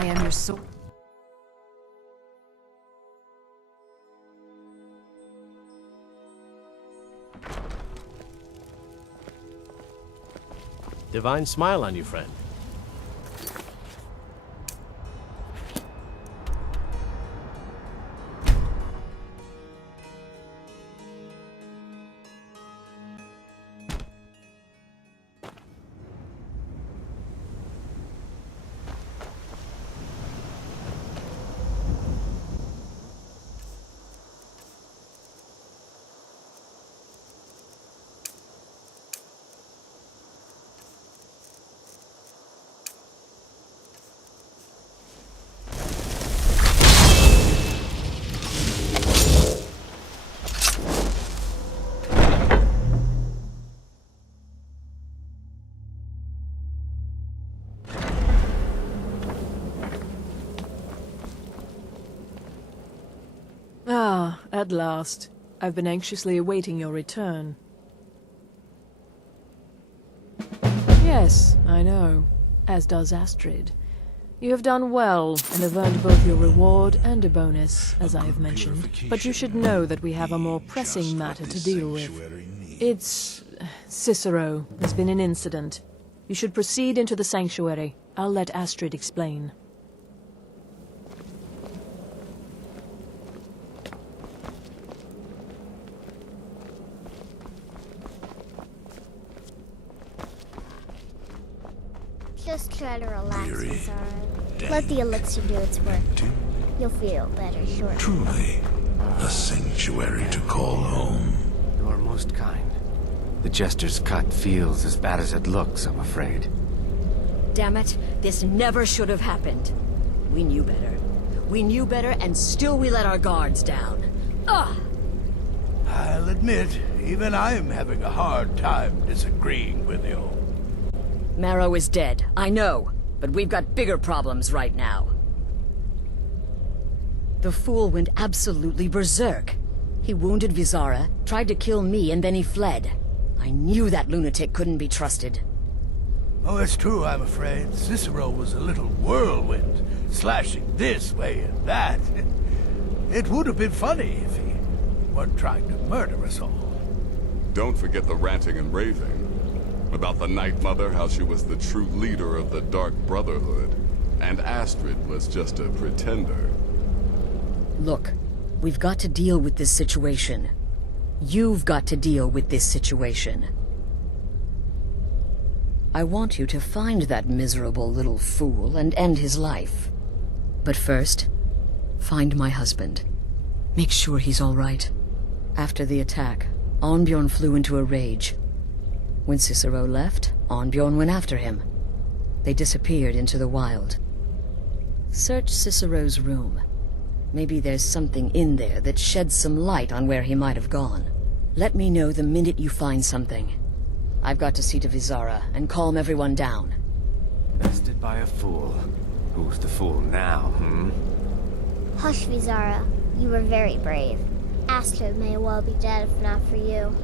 I am your soul. Divine smile on you, friend. Ah, at last. I've been anxiously awaiting your return. Yes, I know. As does Astrid. You have done well, and have earned both your reward and a bonus, as I have mentioned. But you should know that we have a more pressing matter to deal with. It's... Cicero. There's been an incident. You should proceed into the sanctuary. I'll let Astrid explain. Just try to relax, Veezara. Let the elixir do its work. You'll feel better shortly. Truly, a sanctuary to call home. You are most kind. The Jester's cut feels as bad as it looks, I'm afraid. Damn it, this never should have happened. We knew better. We knew better, and still we let our guards down. Ugh! I'll admit, even I'm having a hard time disagreeing with you. Marrow is dead, I know, but we've got bigger problems right now. The fool went absolutely berserk. He wounded Veezara, tried to kill me, and then he fled. I knew that lunatic couldn't be trusted. Oh, it's true, I'm afraid. Cicero was a little whirlwind, slashing this way and that. It would have been funny if he weren't trying to murder us all. Don't forget the ranting and raving. About the Night Mother, how she was the true leader of the Dark Brotherhood, and Astrid was just a pretender. Look, we've got to deal with this situation. You've got to deal with this situation. I want you to find that miserable little fool and end his life. But first, find my husband. Make sure he's all right. After the attack, Arnbjorn flew into a rage. When Cicero left, Arnbjorn went after him. They disappeared into the wild. Search Cicero's room. Maybe there's something in there that sheds some light on where he might have gone. Let me know the minute you find something. I've got to see to Veezara and calm everyone down. Bested by a fool. Who's the fool now, Hush, Veezara. You were very brave. Astrid may well be dead if not for you.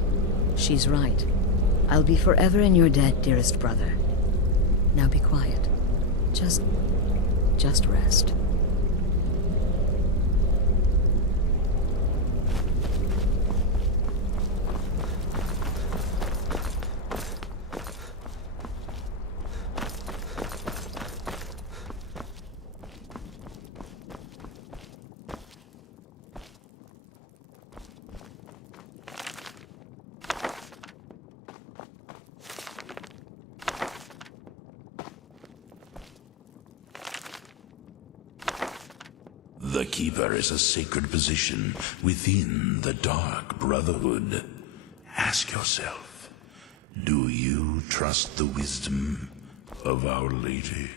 She's right. I'll be forever in your debt, dearest brother. Now be quiet. Just rest. The Keeper is a sacred position within the Dark Brotherhood. Ask yourself, do you trust the wisdom of Our Lady?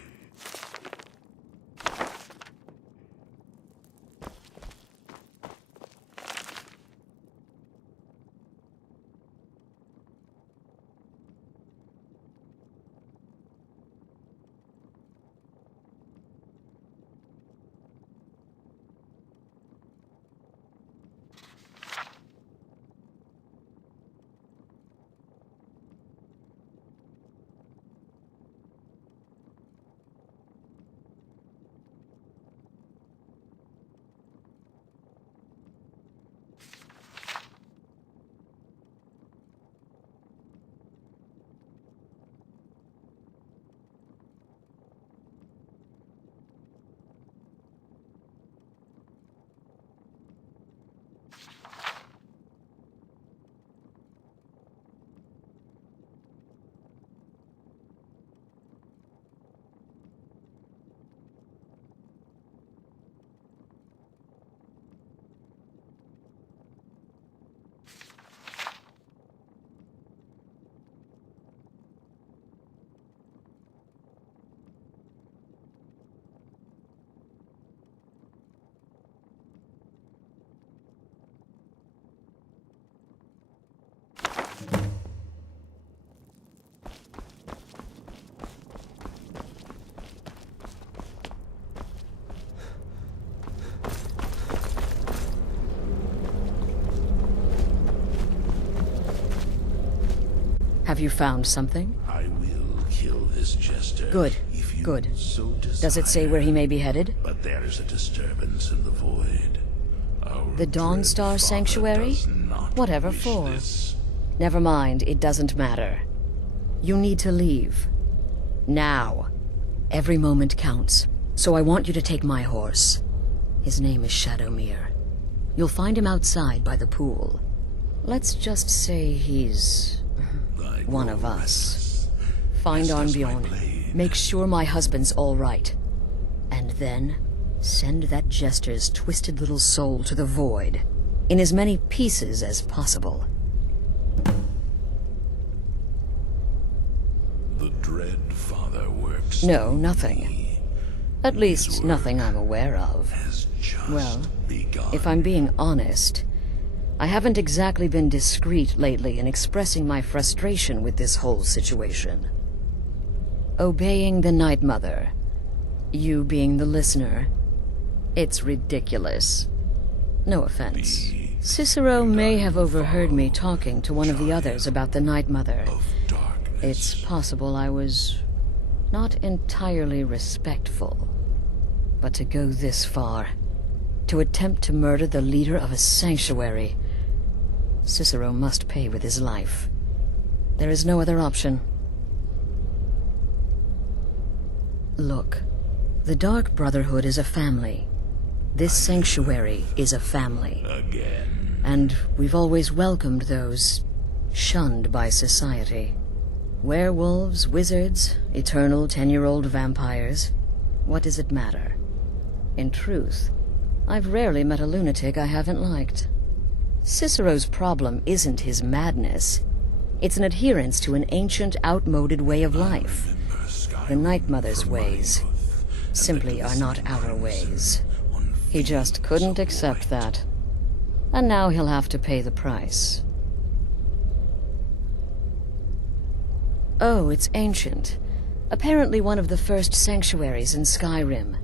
Have you found something? I will kill this jester. Good, If you good. so desire. Does it say where he may be headed? But there is a disturbance in the void. Our The dread Dawnstar father Sanctuary? does not Whatever wish for. this. Never mind, it doesn't matter. You need to leave. Now. Every moment counts, so I want you to take my horse. His name is Shadowmere. You'll find him outside by the pool. Let's just say he's I one grow of us. restless. Find Yes, that's my Arnbjorn. blade. Make sure my husband's all right. And then send that jester's twisted little soul to the void, in as many pieces as possible. The dread father works. No, through nothing. me. At least, nothing I'm aware of. Has just Well, begun. if I'm being honest, I haven't exactly been discreet lately in expressing my frustration with this whole situation. Obeying the Night Mother, you being the listener, it's ridiculous. No offense. Cicero may have overheard me talking to one of the others about the Night Mother. Of darkness. It's possible I was not entirely respectful. But to go this far, to attempt to murder the leader of a sanctuary, Cicero must pay with his life. There is no other option. Look, the Dark Brotherhood is a family. This sanctuary is a family. Again. And we've always welcomed those shunned by society. Werewolves, wizards, eternal 10-year-old vampires. What does it matter? In truth, I've rarely met a lunatic I haven't liked. Cicero's problem isn't his madness. It's an adherence to an ancient, outmoded way of life. The Night Mother's ways simply are not our ways. He just couldn't accept that. And now he'll have to pay the price. Oh, it's ancient. Apparently one of the first sanctuaries in Skyrim.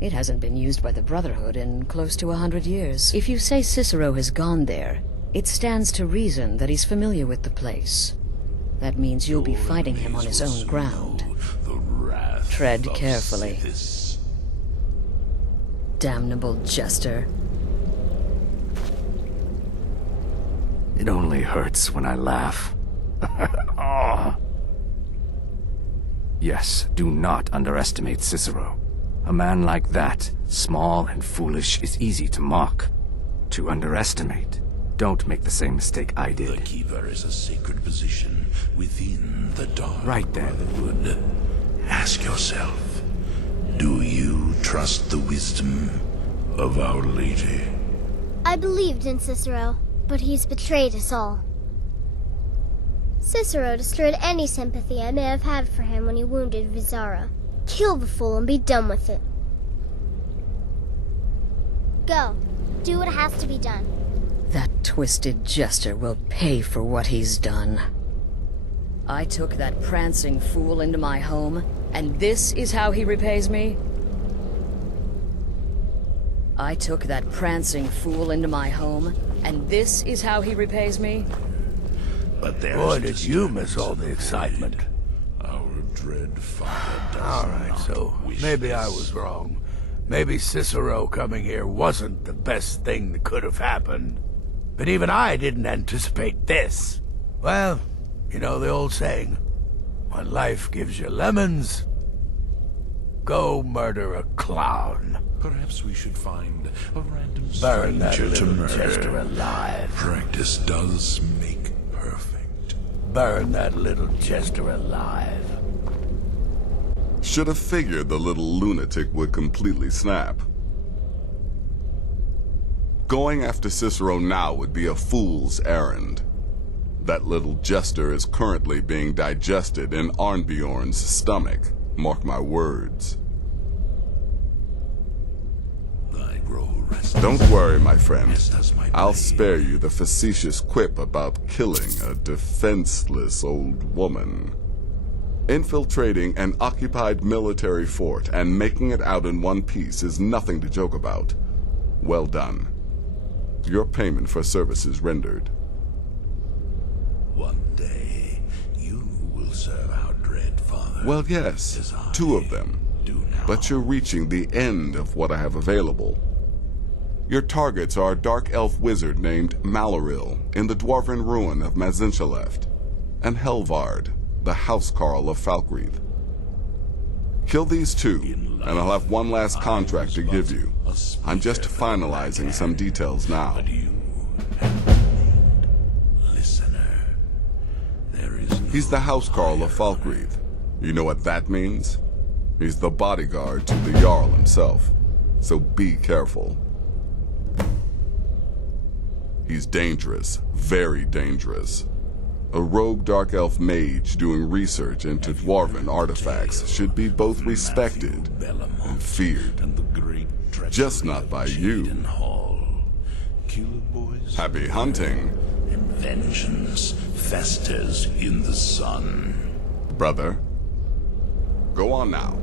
It hasn't been used by the Brotherhood in close to 100 years. If you say Cicero has gone there, it stands to reason that he's familiar with the place. That means you'll be fighting him on his own ground. Tread carefully. Damnable jester. It only hurts when I laugh. Oh. Yes, do not underestimate Cicero. A man like that, small and foolish, is easy to mock. To underestimate. Don't make the same mistake I The did. Keeper is a sacred position within the Dark Right then. Brotherhood. Ask yourself, do you trust the wisdom of Our Lady? I believed in Cicero, but he's betrayed us all. Cicero destroyed any sympathy I may have had for him when he wounded Veezara. Kill the fool and be done with it. Go. Do what has to be done. That twisted jester will pay for what he's done. I took that prancing fool into my home, and this is how he repays me? I took that prancing fool into my home, and this is how he repays me? But there Boy, is did you disturbance miss all in the excitement. void. Our dread father does All right, not so wish maybe I this. was wrong. Maybe Cicero coming here wasn't the best thing that could have happened. But even I didn't anticipate this. Well, you know the old saying, when life gives you lemons, go murder a clown. Perhaps we should find a random Burn that stranger to little jester murder. alive. Practice does make perfect. Burn that little jester alive. Should have figured the little lunatic would completely snap. Going after Cicero now would be a fool's errand. That little jester is currently being digested in Arnbjorn's stomach. Mark my words. I grow restless. Don't worry, my friend. Yes, does my I'll blade. spare you the facetious quip about killing a defenseless old woman. Infiltrating an occupied military fort and making it out in one piece is nothing to joke about. Well done. Your payment for services rendered. One day, you Well, yes, 2 of them. But you're reaching the end of what I have available. Your targets are a dark elf wizard named Maloril in the dwarven ruin of Mazinchaleft, and Helvard, the housecarl of Falkreath. Kill these 2, and I'll have one last contract to give you. I'm just finalizing some details now. He's the housecarl of Falkreath. You know what that means? He's the bodyguard to the Jarl himself, so be careful. He's dangerous, very dangerous. A rogue dark elf mage doing research into dwarven artifacts should be both respected and feared. Just not by you. Happy hunting. And vengeance festers in the sun. Brother, go on now.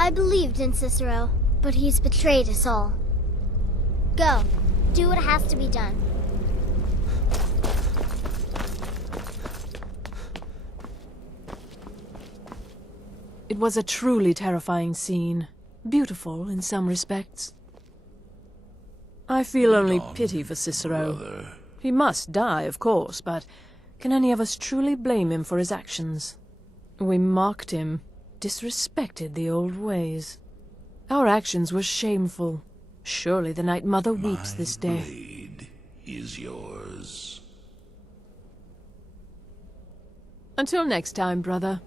I believed in Cicero, but he's betrayed us all. Go. Do what has to be done. It was a truly terrifying scene. Beautiful in some respects. I feel only pity for Cicero. He must die, of course, but can any of us truly blame him for his actions? We mocked him, disrespected the old ways. Our actions were shameful. Surely the Night Mother weeps this day. My blade is yours. Until next time, brother.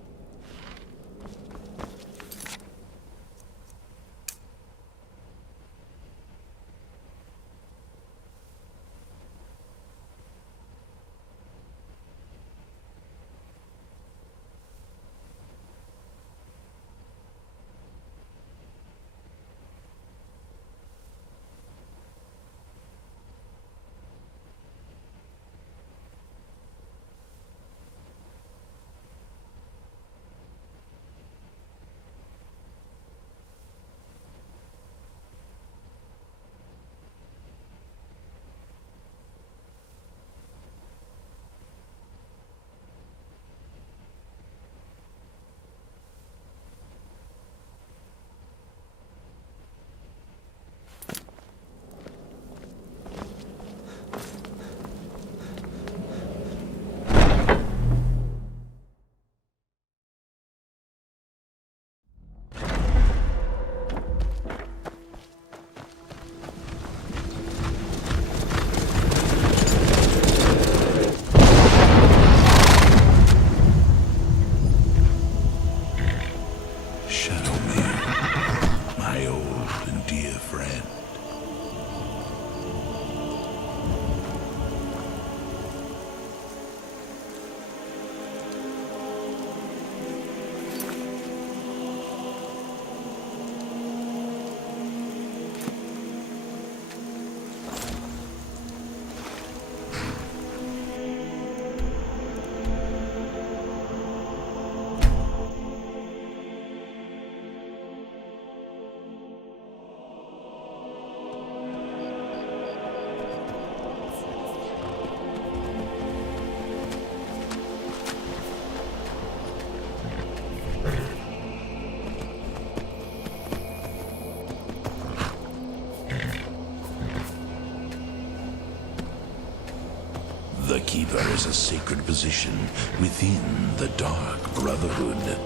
The Keeper is a sacred position within the Dark Brotherhood.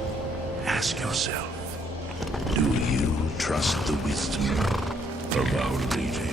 Ask yourself, do you trust the wisdom of Our Lady?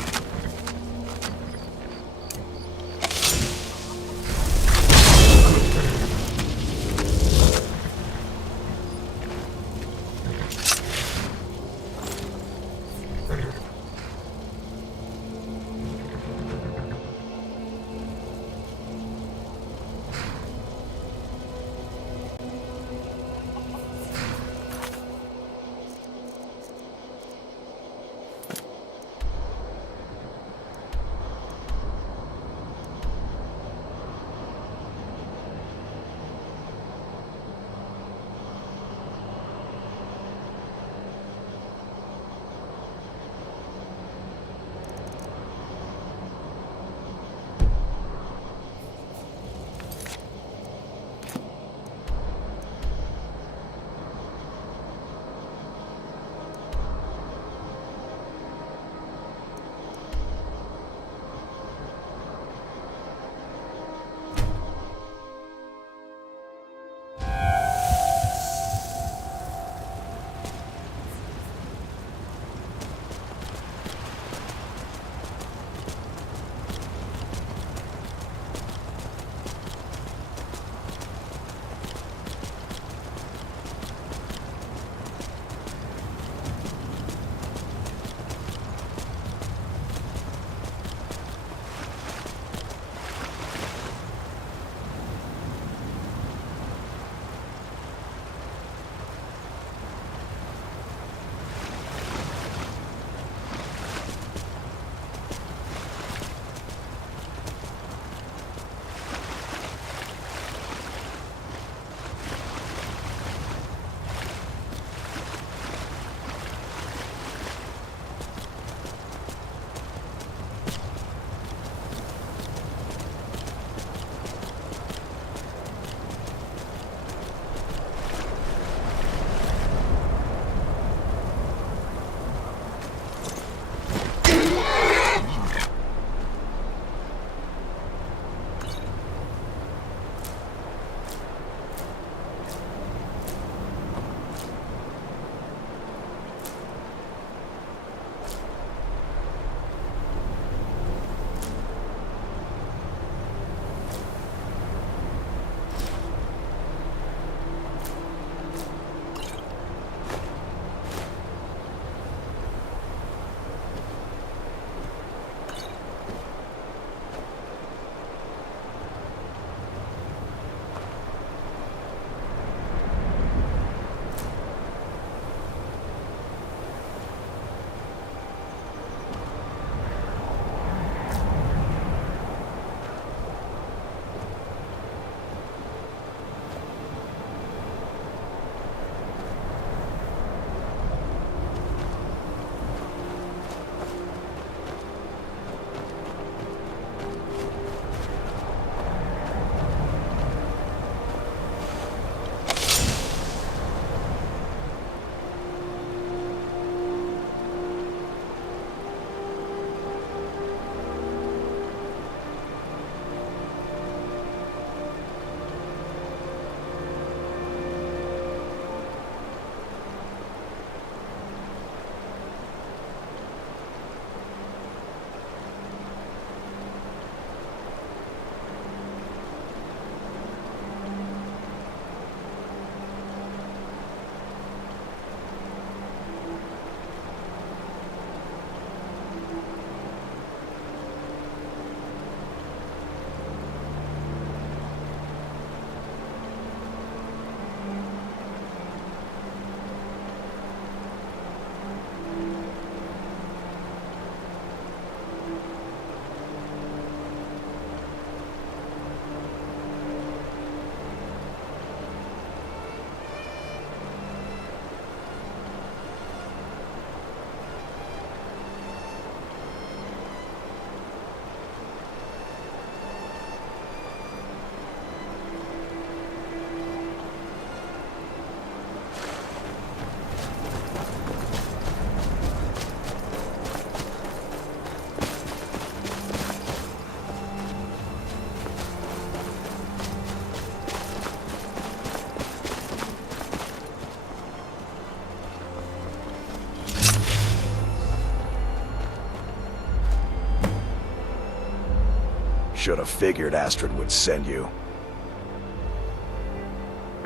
Should have figured Astrid would send you.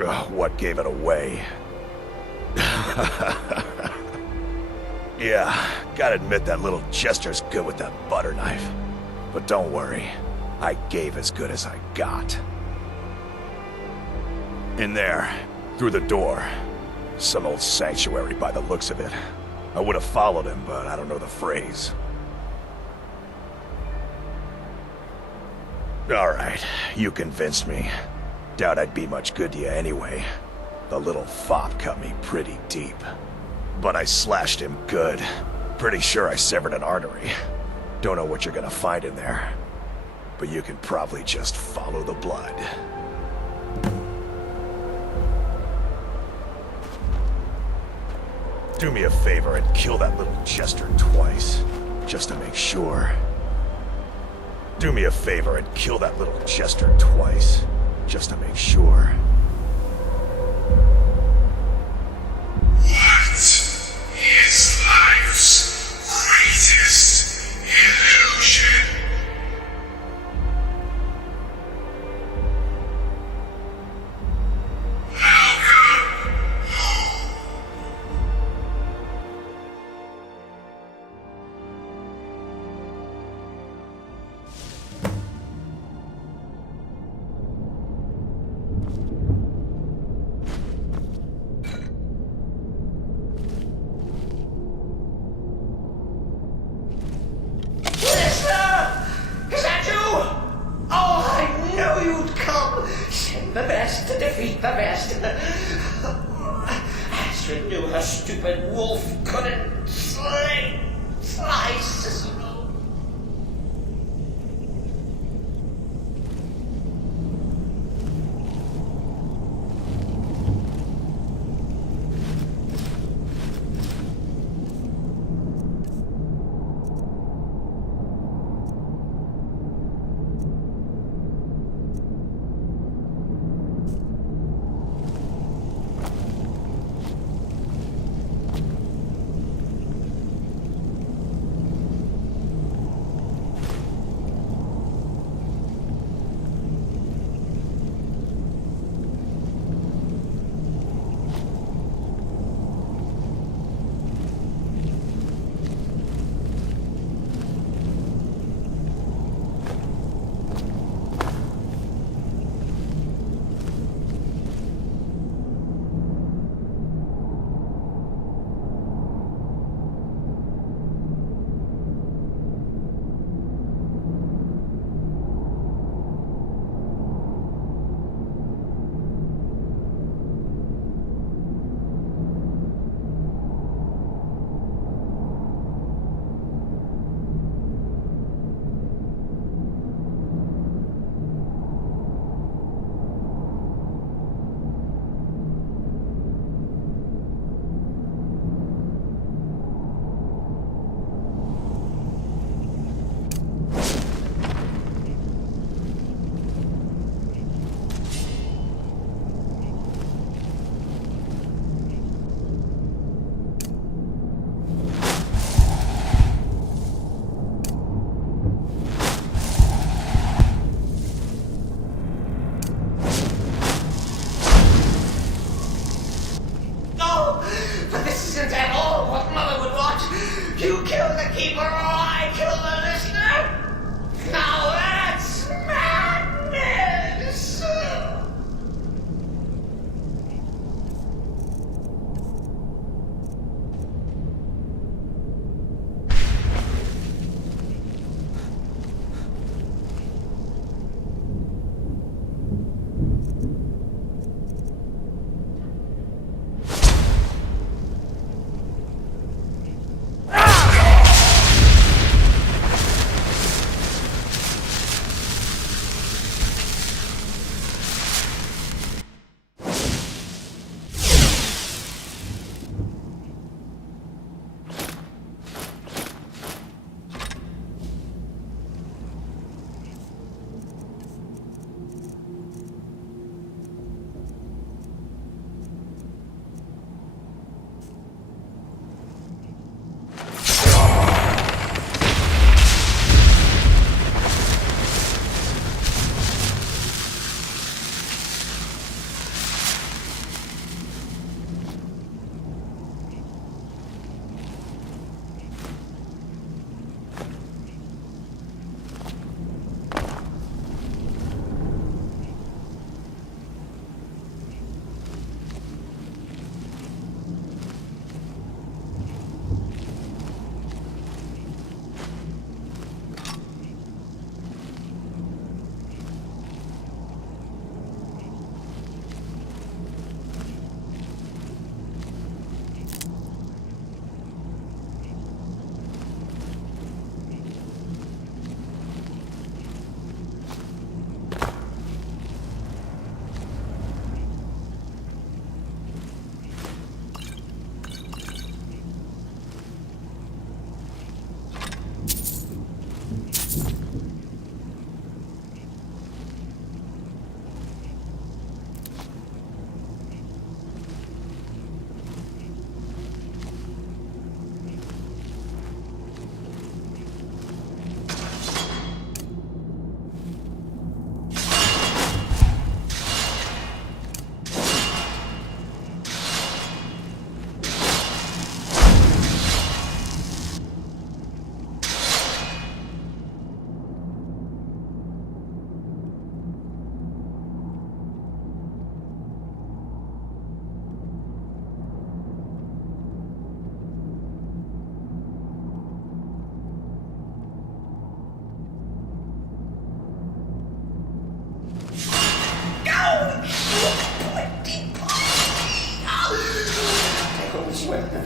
Ugh, what gave it away? Yeah, gotta admit that little Jester's good with that butter knife. But don't worry, I gave as good as I got. In there, through the door. Some old sanctuary by the looks of it. I would have followed him, but I don't know the phrase. Alright, you convinced me. Doubt I'd be much good to you anyway. The little fop cut me pretty deep. But I slashed him good. Pretty sure I severed an artery. Don't know what you're gonna find in there. But you can probably just follow the blood. Do me a favor and kill that little jester twice. Just to make sure. Do me a favor and kill that little jester twice. Just to make sure. What is life's greatest illusion? Welcome home. Is that you? Oh, I knew you'd come. Send the best to defeat the best. Astrid knew her stupid wolf couldn't slay Cicero.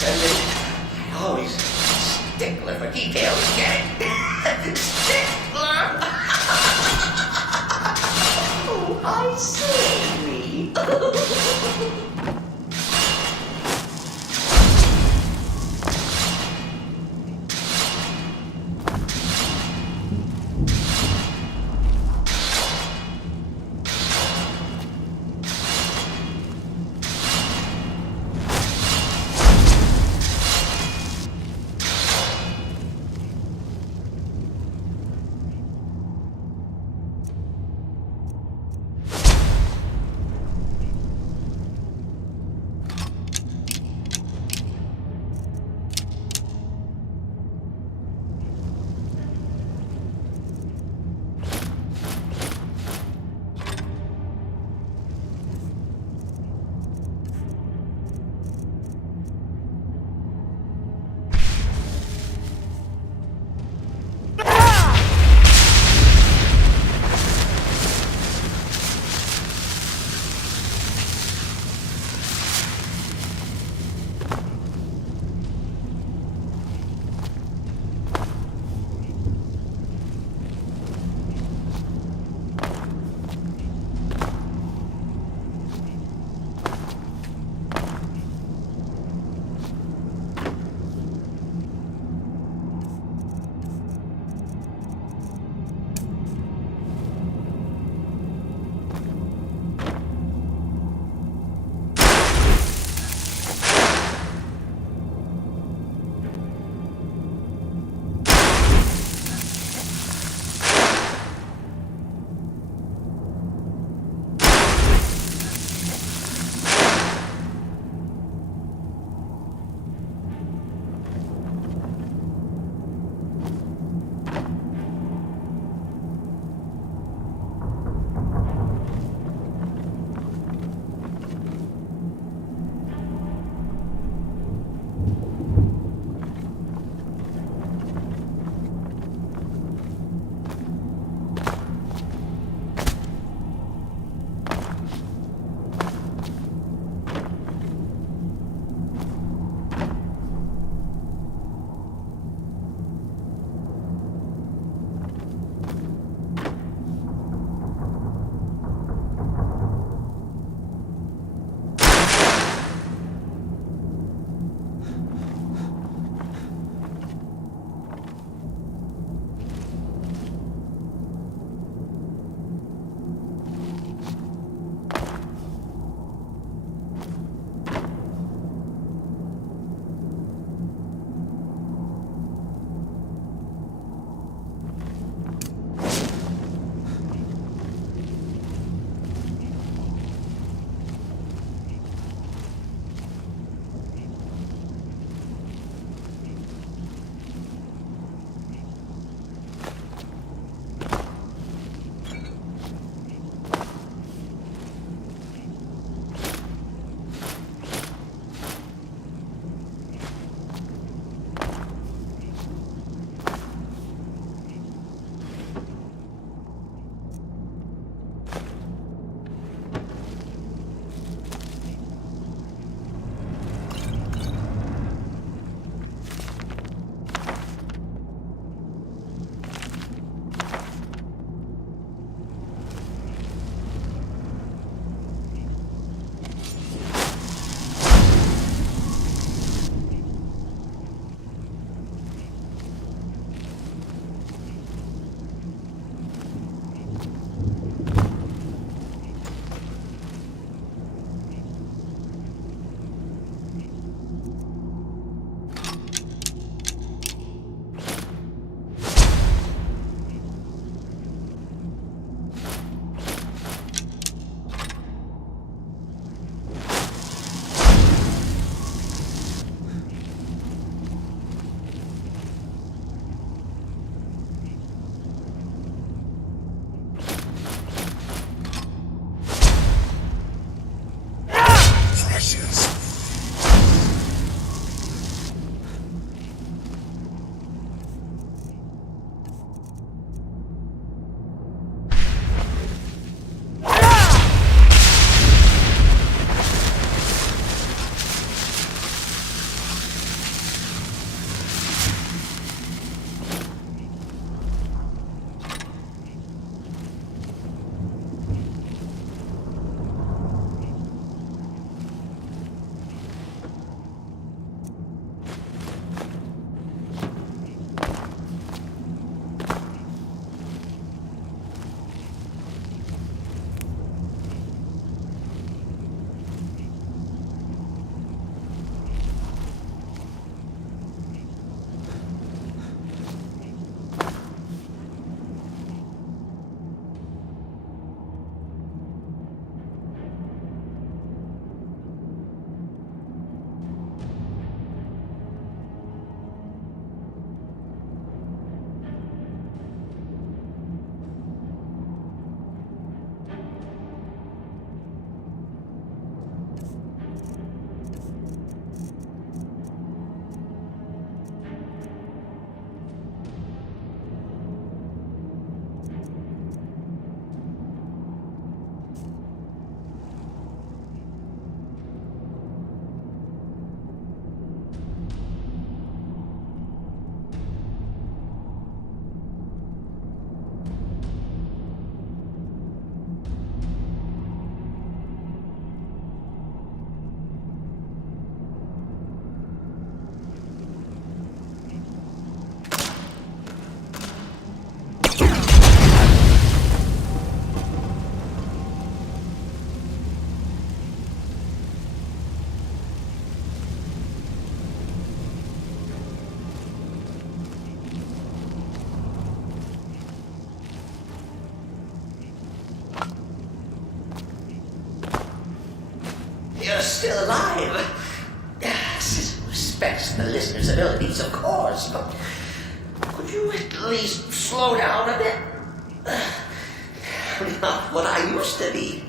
I always stickler for details, get it? Stickler! Oh, I see. test the listener's abilities, of course, but could you at least slow down a bit? Not what I used to be.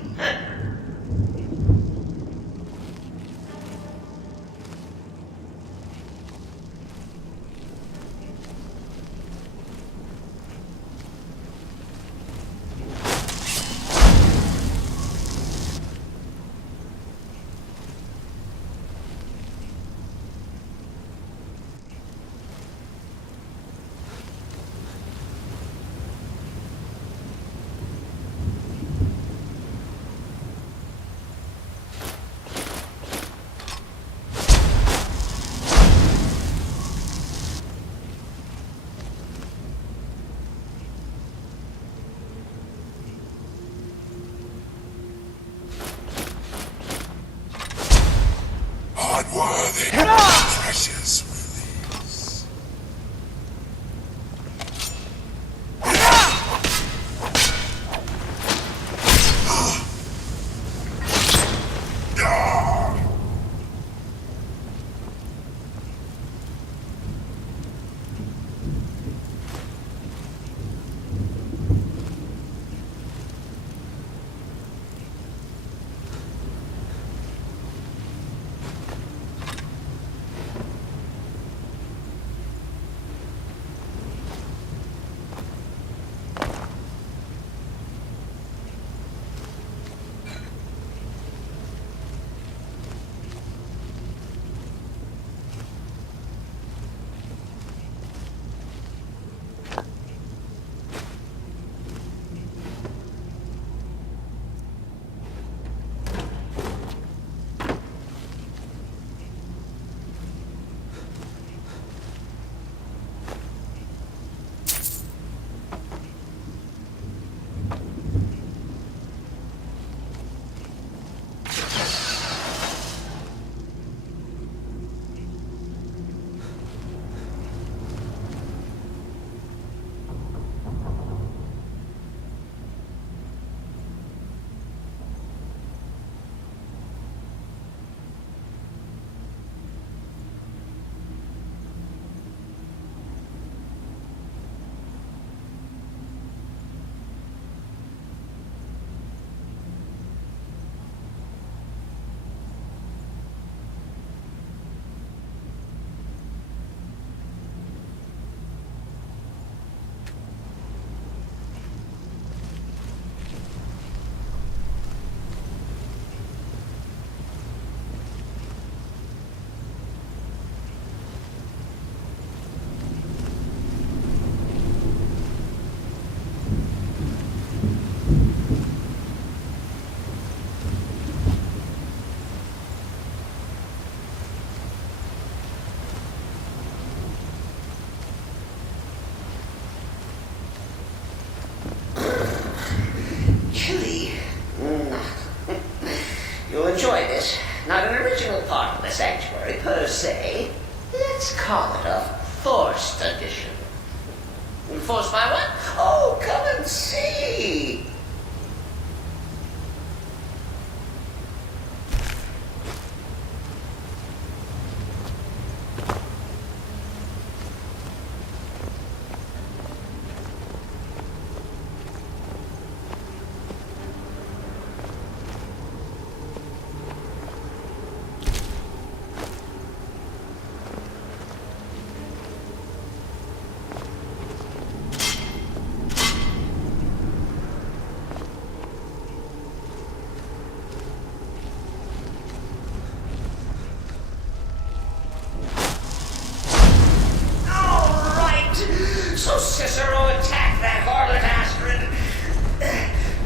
Unworthy precious release. Enjoy this. Not an original part of the sanctuary per se. Let's call it a forced addition. Forced by what? Oh, come and see. So Cicero attacked that harlot Astrid.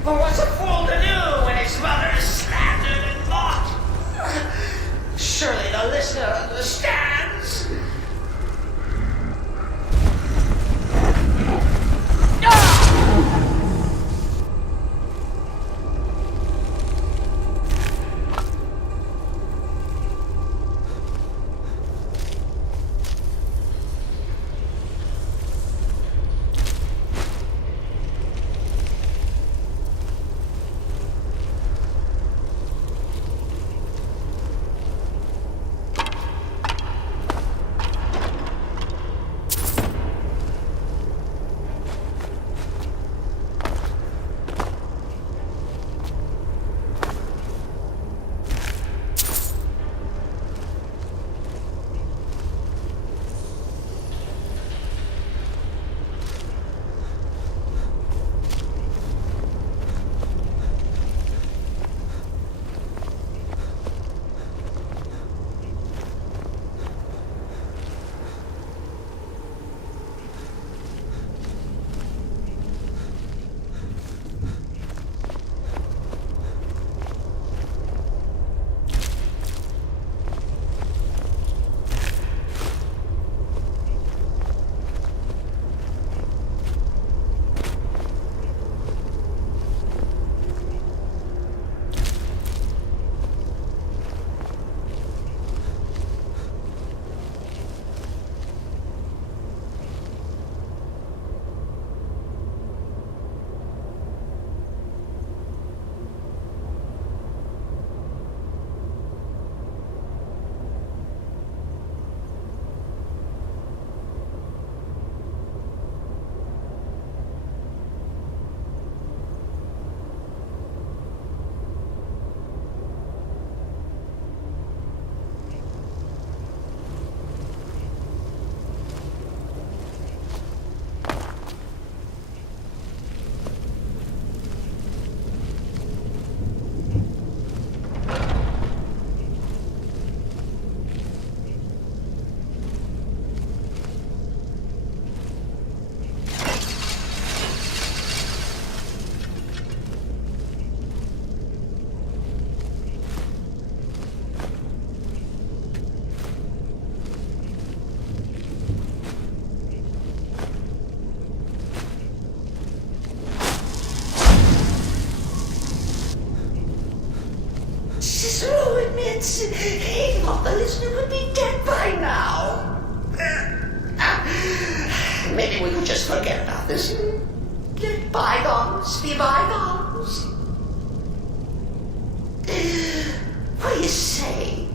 But what's a fool to do when his mother is slandered and mocked? Surely the listener understands. person who could be dead by now. Maybe we could just forget about this. Let bygones be bygones. What do you say?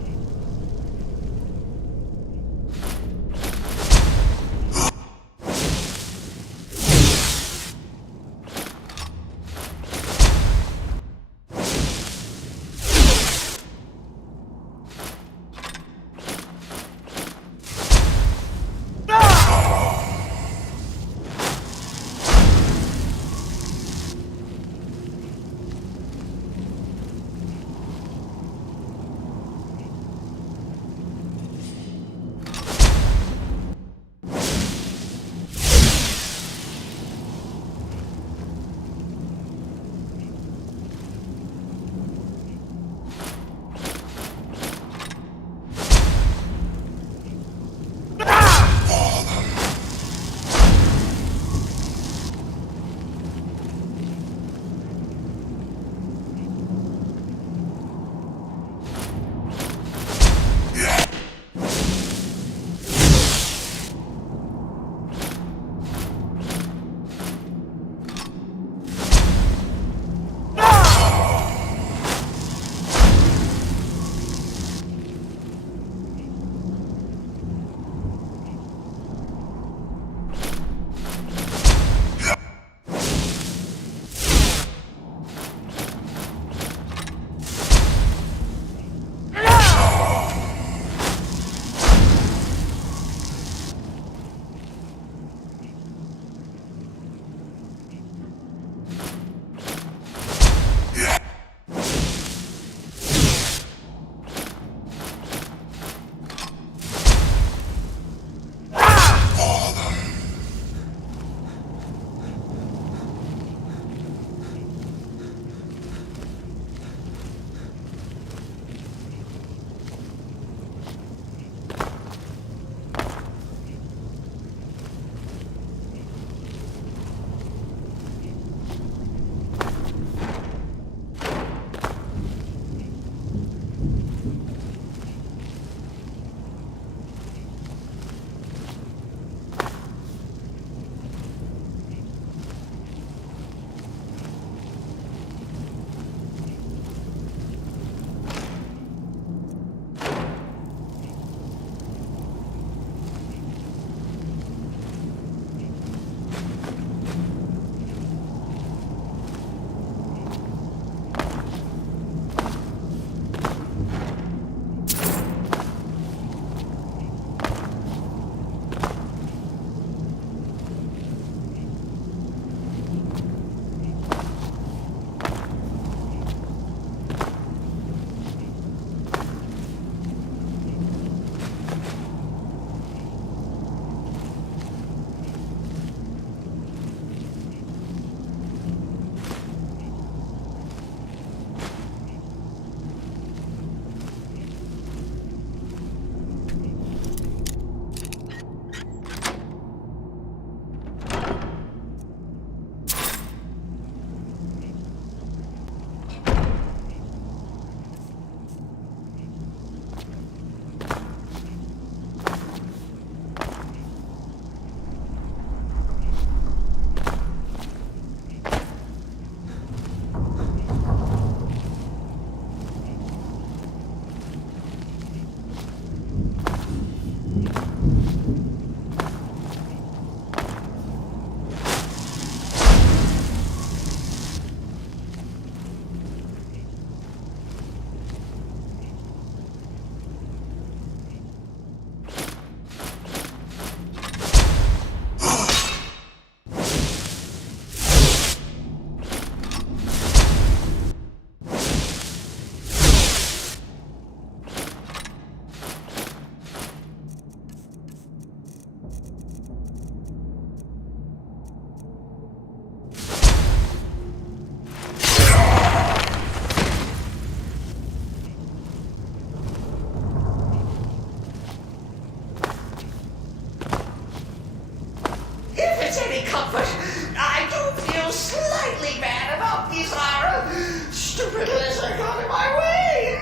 Stupid lizard got in my way!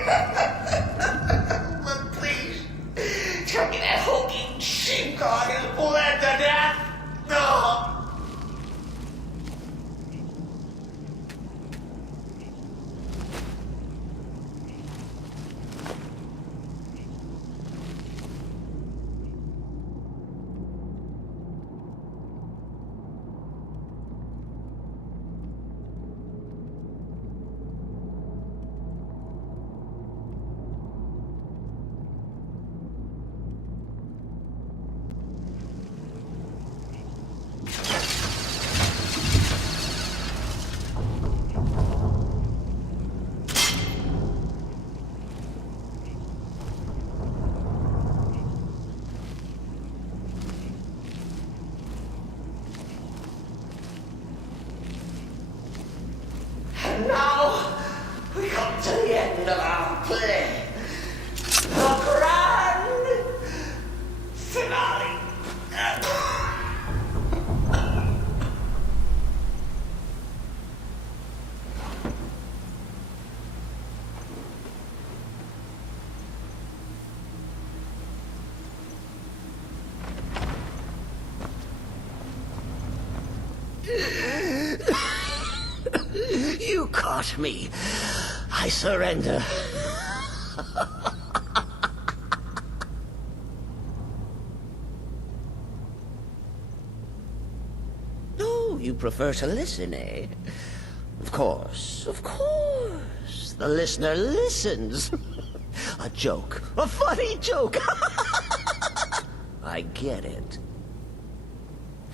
But please, I'll bled to death! No! And now, we come to the end of our play. The grand finale. You caught me. I surrender. No, you prefer to listen, eh? Of course, of course. The listener listens. A joke. A funny joke. I get it.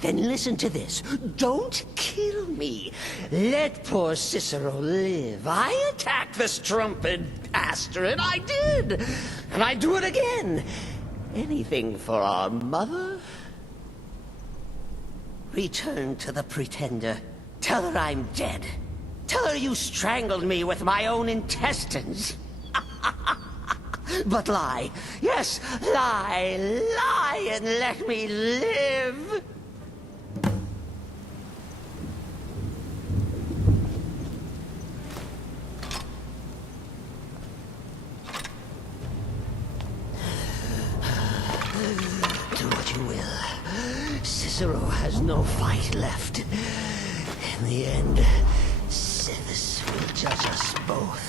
Then listen to this. Don't kill me. Let poor Cicero live. I attacked the strumpet Astrid. I did. And I do it again. Anything for our mother? Return to the Pretender. Tell her I'm dead. Tell her you strangled me with my own intestines. But lie. Yes, lie. Lie and let me live. Do what you will. Cicero has no fight left. In the end, Sithis will judge us both.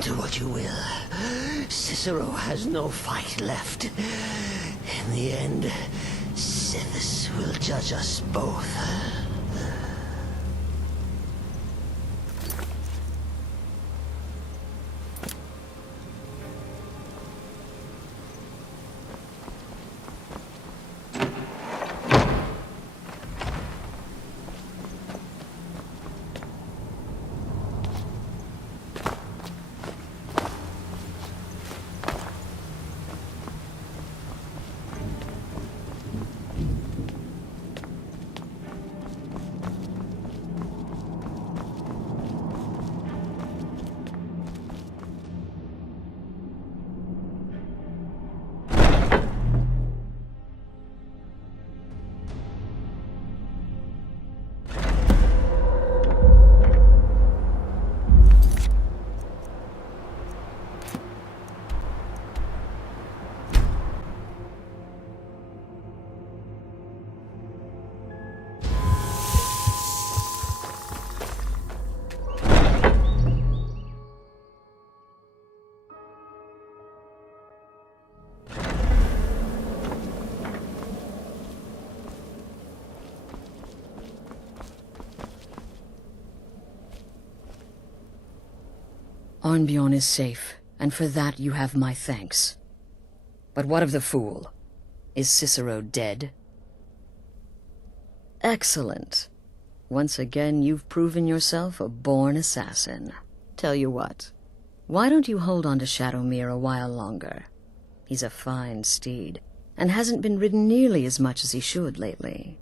Do what you will. Cicero has no fight left. In the end, Sithis will judge us both. Arnbjorn is safe, and for that you have my thanks. But what of the fool? Is Cicero dead? Excellent. Once again, you've proven yourself a born assassin. Tell you what, why don't you hold on to Shadowmere a while longer? He's a fine steed, and hasn't been ridden nearly as much as he should lately.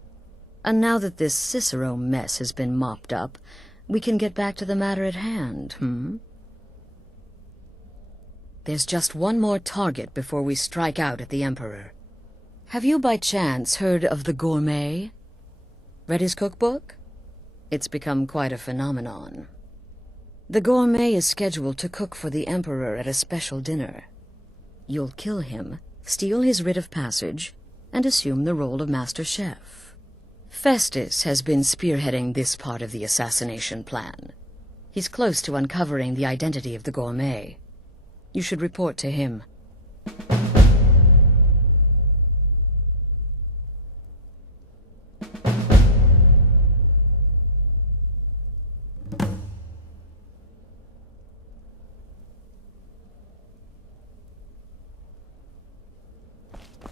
And now that this Cicero mess has been mopped up, we can get back to the matter at hand, There's just one more target before we strike out at the Emperor. Have you by chance heard of the Gourmet? Read his cookbook? It's become quite a phenomenon. The Gourmet is scheduled to cook for the Emperor at a special dinner. You'll kill him, steal his writ of passage, and assume the role of Master Chef. Festus has been spearheading this part of the assassination plan. He's close to uncovering the identity of the Gourmet. You should report to him.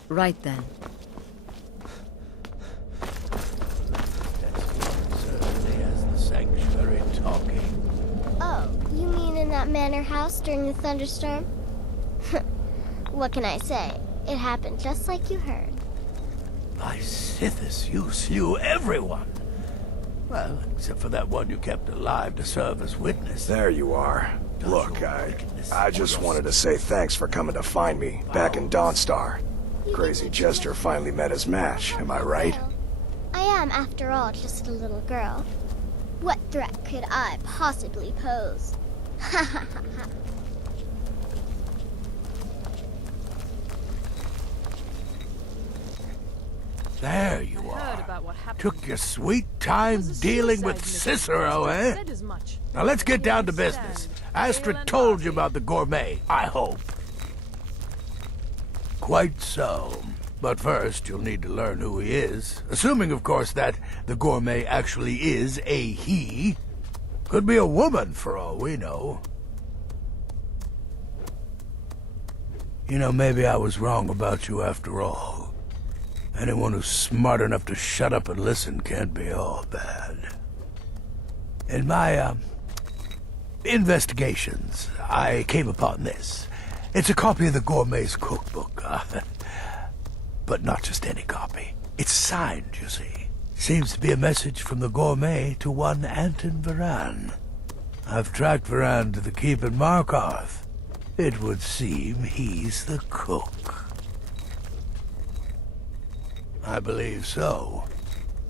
Right then. Certainly has the sanctuary talking. Oh, you mean in that manor house during the thunderstorm? What can I say? It happened just like you heard. By Sithis, you slew everyone. Well, except for that one you kept alive to serve as witness. There you are. Look, I just wanted to say thanks for coming to find me back in Dawnstar. Crazy Jester finally met his match, am I right? I am, after all, just a little girl. What threat could I possibly pose? Ha ha ha ha. There you are. Took your sweet time dealing with Cicero, eh? Now let's get down to business. Astrid told you about the Gourmet, I hope. Quite so. But first, you'll need to learn who he is. Assuming, of course, that the Gourmet actually is a he. Could be a woman, for all we know. You know, maybe I was wrong about you after all. Anyone who's smart enough to shut up and listen can't be all bad. In my, investigations, I came upon this. It's a copy of the Gourmet's cookbook, but not just any copy. It's signed, you see. Seems to be a message from the Gourmet to one Anton Varan. I've tracked Varan to the keep in Markarth. It would seem he's the cook. I believe so.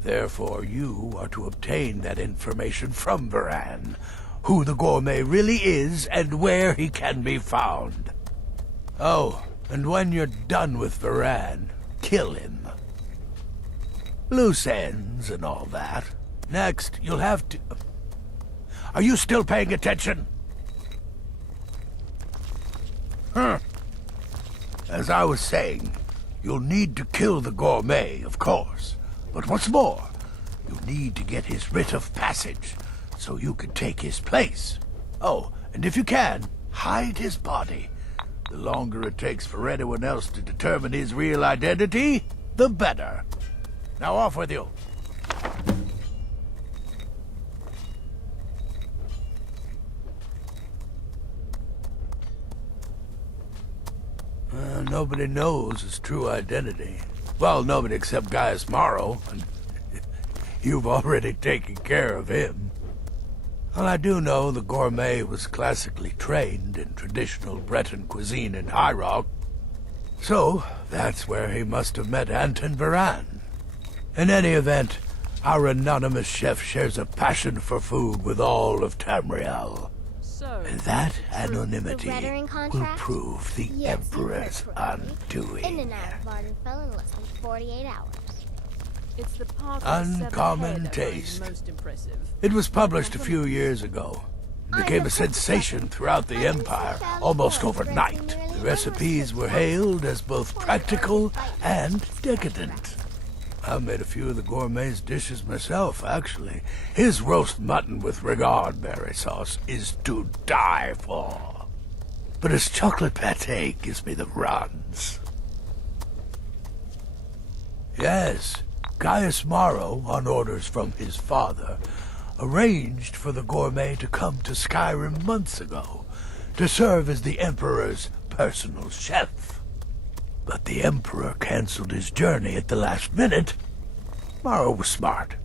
Therefore, you are to obtain that information from Varan, who the Gourmet really is and where he can be found. Oh, and when you're done with Varan, kill him. Loose ends and all that. Next, you'll have to... Are you still paying attention? As I was saying, you'll need to kill the Gourmet, of course. But what's more, you need to get his writ of passage, so you can take his place. Oh, and if you can, hide his body. The longer it takes for anyone else to determine his real identity, the better. Now off with you. Nobody knows his true identity. Well, nobody except Gaius Morrow, and you've already taken care of him. Well, I do know the Gourmet was classically trained in traditional Breton cuisine in High Rock, so that's where he must have met Anton Varan. In any event, our anonymous chef shares a passion for food with all of Tamriel. And that anonymity will prove the Emperor's undoing. In and out of Vardenfell in less than 48 hours. It's the part Uncommon taste. It was published a few years ago. It became a sensation throughout the Empire, almost overnight. The recipes were hailed as both practical and decadent. I've made a few of the Gourmet's dishes myself, actually. His roast mutton with regard berry sauce is to die for. But his chocolate pate gives me the runs. Yes, Gaius Morrow, on orders from his father, arranged for the Gourmet to come to Skyrim months ago to serve as the Emperor's personal chef. But the Emperor canceled his journey at the last minute. Mara was smart.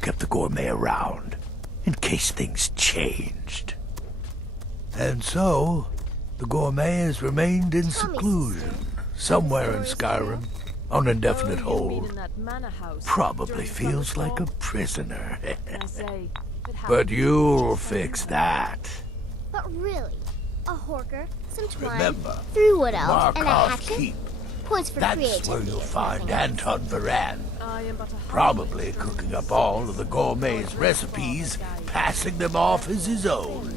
Kept the gourmet around, in case things changed. And so, the gourmet has remained in seclusion, somewhere in Skyrim, on indefinite hold. Probably feels like a prisoner. But you'll fix that. But really, a horker, some twine, Remember, 3 wood elves, and a Markov hatchet? Keep. Points for That's creativity. where you'll if find nothing else. Anton Varan. Probably cooking up all of the gourmet's recipes, passing them off as his own.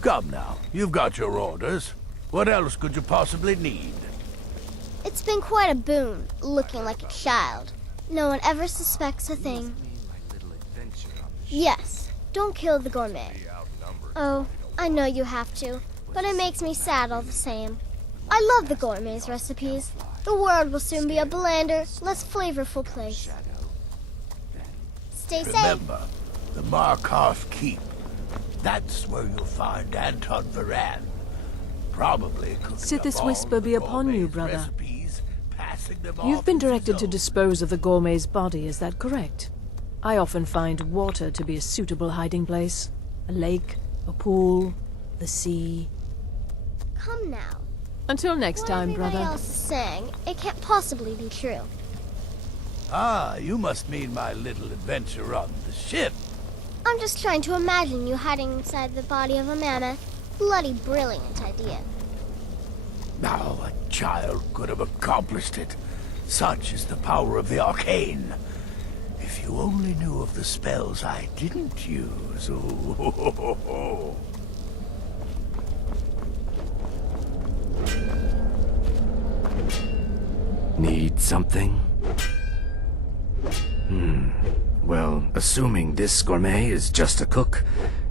Come now, you've got your orders. What else could you possibly need? It's been quite a boon, looking like a child. No one ever suspects a thing. Yes, don't kill the gourmet. Oh, I know you have to, but it makes me sad all the same. I love the gourmet's recipes. The world will soon be a blander, less flavorful place. Stay safe. Remember, the Markov Keep. That's where you'll find Anton Varan. Probably cooking Sith up all whisper of be the upon you, gourmet's brother. recipes, passing them You've off been as his directed to own. dispose of the gourmet's body, is that correct? I often find water to be a suitable hiding place. A lake, a pool, the sea. Come now. Until next What time, everybody brother. else is saying, it can't possibly be true. Ah, you must mean my little adventure on the ship. I'm just trying to imagine you hiding inside the body of a mammoth. Bloody brilliant idea. Now, a child could have accomplished it. Such is the power of the arcane. If you only knew of the spells I didn't use. Oh. Need something? Well, assuming this gourmet is just a cook,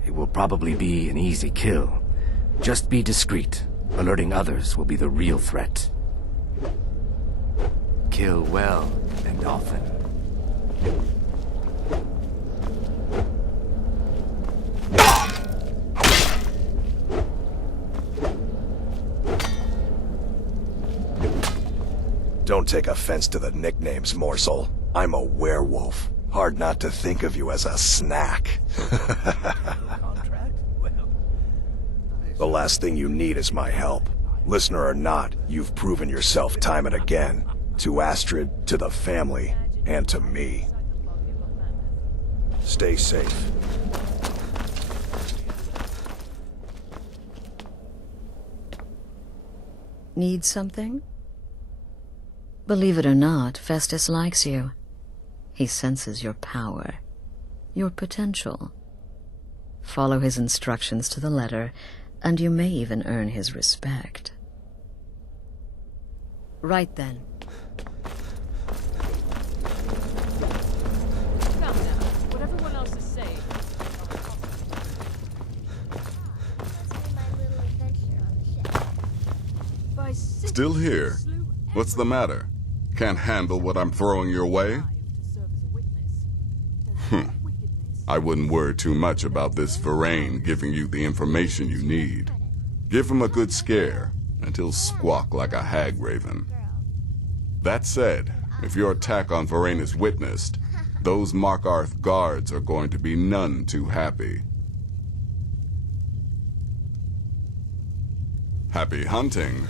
it will probably be an easy kill. Just be discreet. Alerting others will be the real threat. Kill well and often. Don't take offense to the nicknames, morsel. I'm a werewolf. Hard not to think of you as a snack. Contract? Well, The last thing you need is my help. Listener or not, you've proven yourself time and again. To Astrid, to the family, and to me. Stay safe. Need something? Believe it or not, Festus likes you. He senses your power, your potential. Follow his instructions to the letter, and you may even earn his respect. Right then. What everyone else is saying. Must be my little adventure on the ship. Still here? What's the matter? Can't handle what I'm throwing your way? I wouldn't worry too much about this Varan giving you the information you need. Give him a good scare, and he'll squawk like a hag raven. That said, if your attack on Varan is witnessed, those Markarth guards are going to be none too happy. Happy hunting.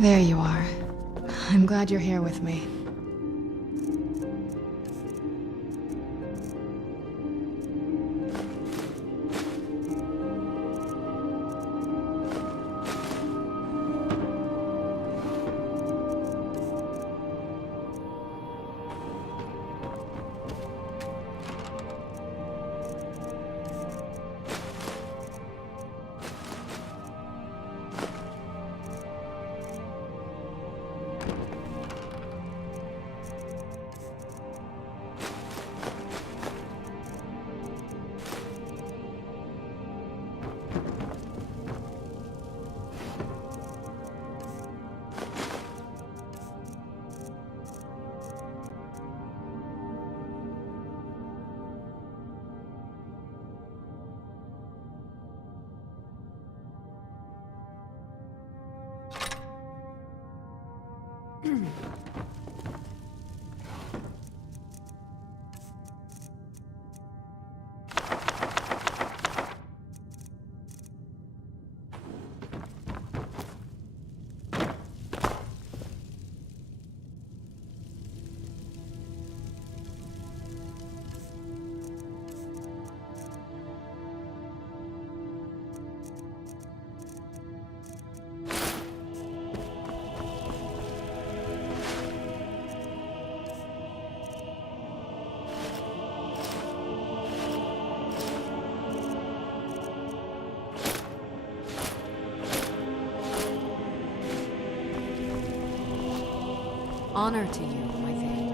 There you are. I'm glad you're here with me. Honor to you, my Thane.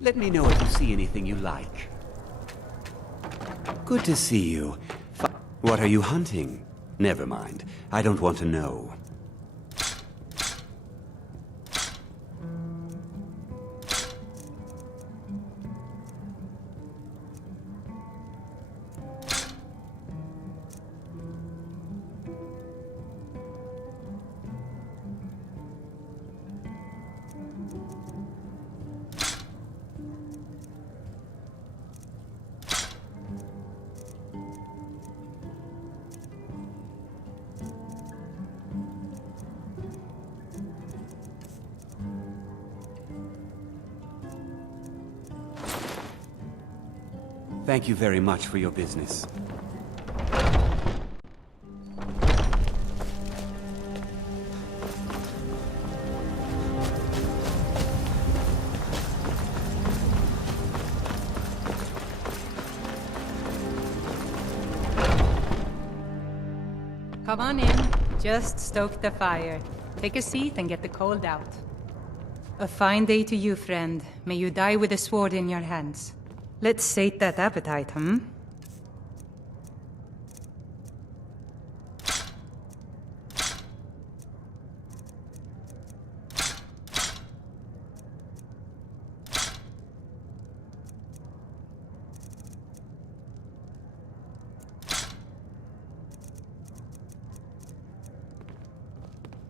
Let me know if you see anything you like. Good to see you. What are you hunting? Never mind. I don't want to know. Thank you very much for your business. Come on in. Just stoke the fire. Take a seat and get the cold out. A fine day to you, friend. May you die with a sword in your hands. Let's sate that appetite, hmm?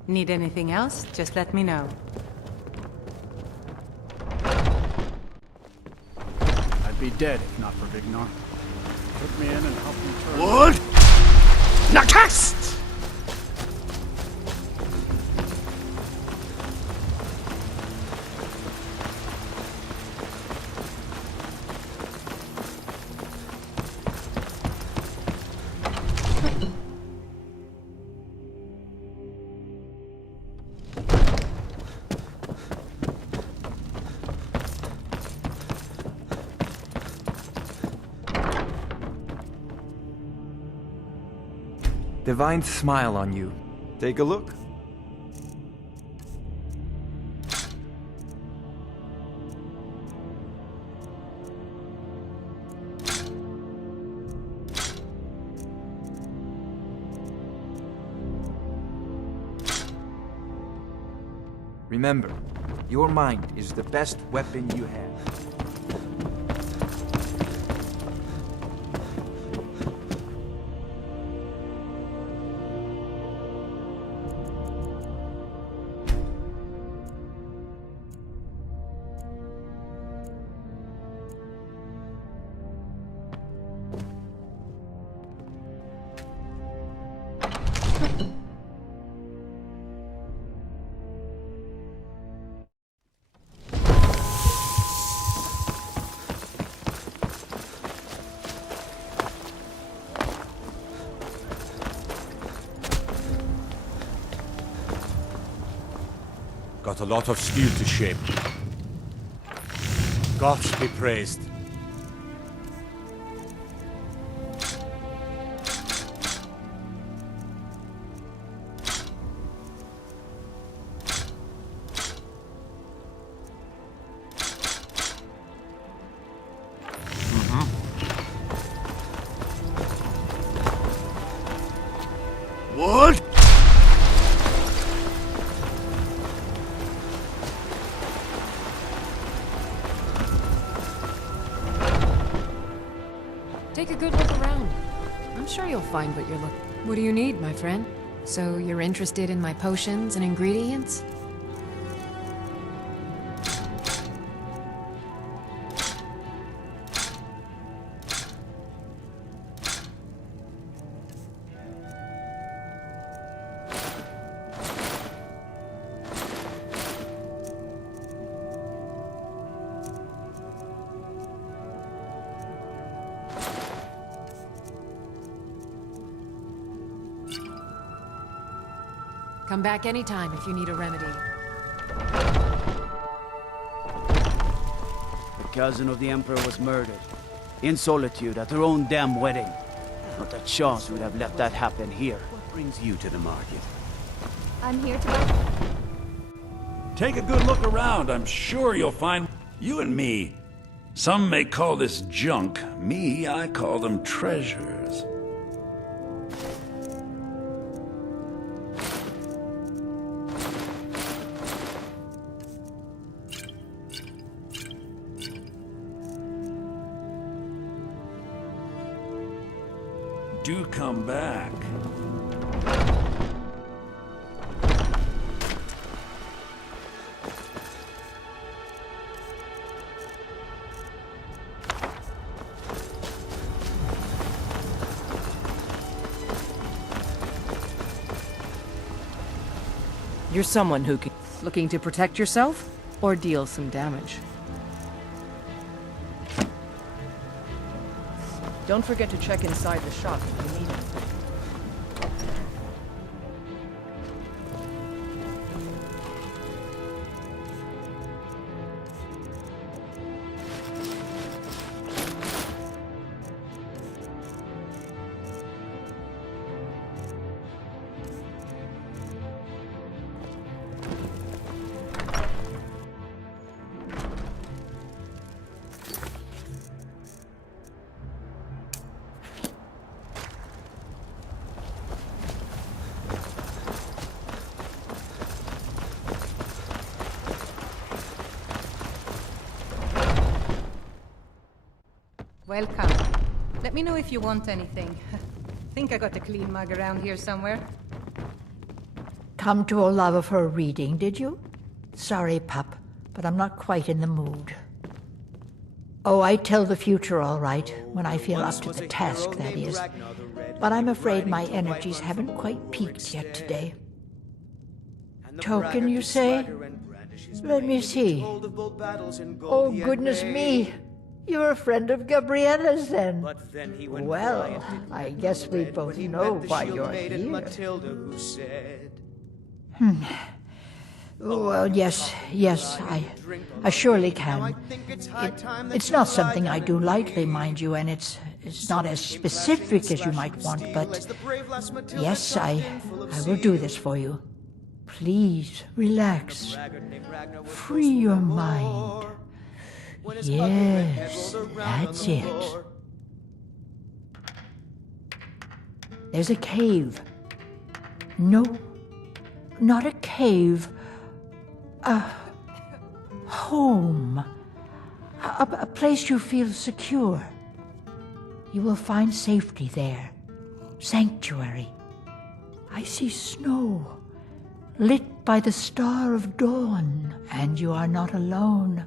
Need anything else? Just let me know. Be dead if not for Vignar. Put me in and help me turn. Wood! Nakast! Divine smile on you. Take a look. Remember, your mind is the best weapon you have. Got a lot of steel to shape. Gods be praised. What? Take a good look around. I'm sure you'll find what you're looking. What do you need, my friend? So you're interested in my potions and ingredients? Come back anytime if you need a remedy. The cousin of the Emperor was murdered. In solitude at her own damn wedding. Not a chance we'd have let that happen here. What brings you to the market? I'm here to... Take a good look around. I'm sure you'll find you and me. Some may call this junk. Me, I call them treasures. Do come back. You're someone who can... Looking to protect yourself? Or deal some damage? Don't forget to check inside the shop if you need anything. Welcome. Let me know if you want anything. Think I got a clean mug around here somewhere. Come to Olava for a reading, did you? Sorry, pup, but I'm not quite in the mood. Oh, I tell the future all right, when I feel up to the task, that is. But I'm afraid my energies haven't quite peaked yet today. Token, you say? Let me see. Oh, goodness me! You're a friend of Gabriella's, then. Well, I guess we both know why you're here. Well, yes, I surely can. It's not something I do lightly, mind you, and it's not as specific as you might want, but yes, I will do this for you. Please, relax. Free your mind. Yes, that's it. There's a cave. No, not a cave. home. A place you feel secure. You will find safety there. Sanctuary. I see snow, lit by the star of dawn, and you are not alone.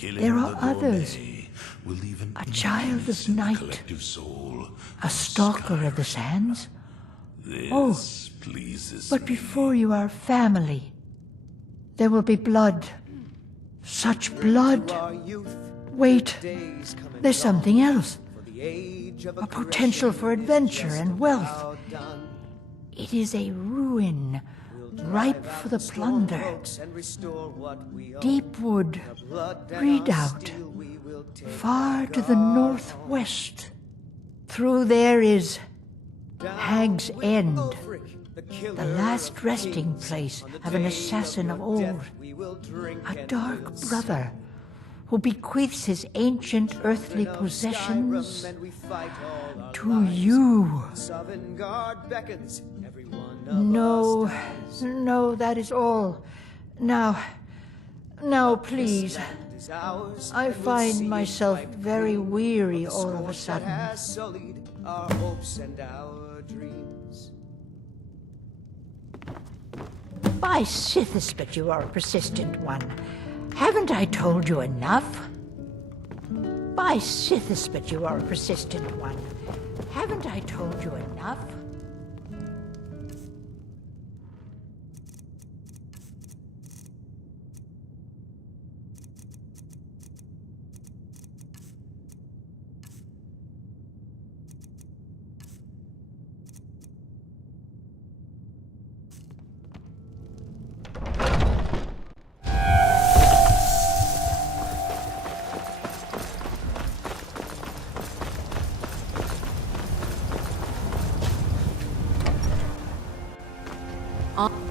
There are others. A child of night. A stalker of the sands. Oh, but before you are family. There will be blood. Such blood. Wait, there's something else. A potential for adventure and wealth. It is a ruin, ripe for the plunder. Deep wood, redoubt, far to the northwest. Through there is Hag's End, the last resting place of an assassin of old, a dark brother who bequeaths his ancient earthly possessions to you. No, no, that is all. Now, please. I find myself very weary all of a sudden. By Sithis, but you are a persistent one. Haven't I told you enough? By Sithis, but you are a persistent one. Haven't I told you enough? On